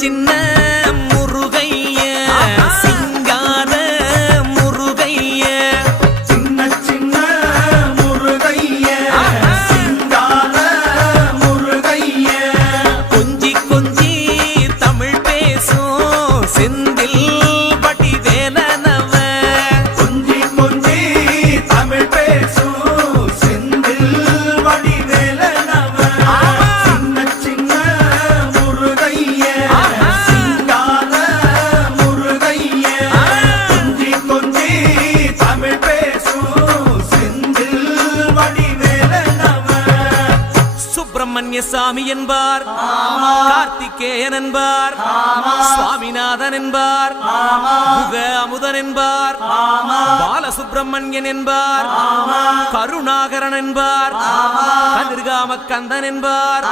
சின்ன முருகைய சிங்கார முருகைய சின்ன சின்ன முருகைய சிங்கார முருகைய கொஞ்சி கொஞ்சி தமிழ் பேசும் செந்தில் வடிவேலனவ கொஞ்சி கொஞ்சி தமிழ் பேசும் செந்தில் வடிவேலனவ சின்ன சின்ன முருகைய சிங்கார முருகைய கொஞ்சி கொஞ்சி தமிழ் பேசும் செந்தில் வடிவேலனவ சுப்பிரமணிய சாமி என்பார், கார்த்திகேயன் என்பார், சுவாமிநாதன் என்பார், முக அமுதன் என்பார், பாலசுப்பிரமணியன் என்பார், கருணாகரன் என்பார், கதிர்காம கந்தன் என்பார்,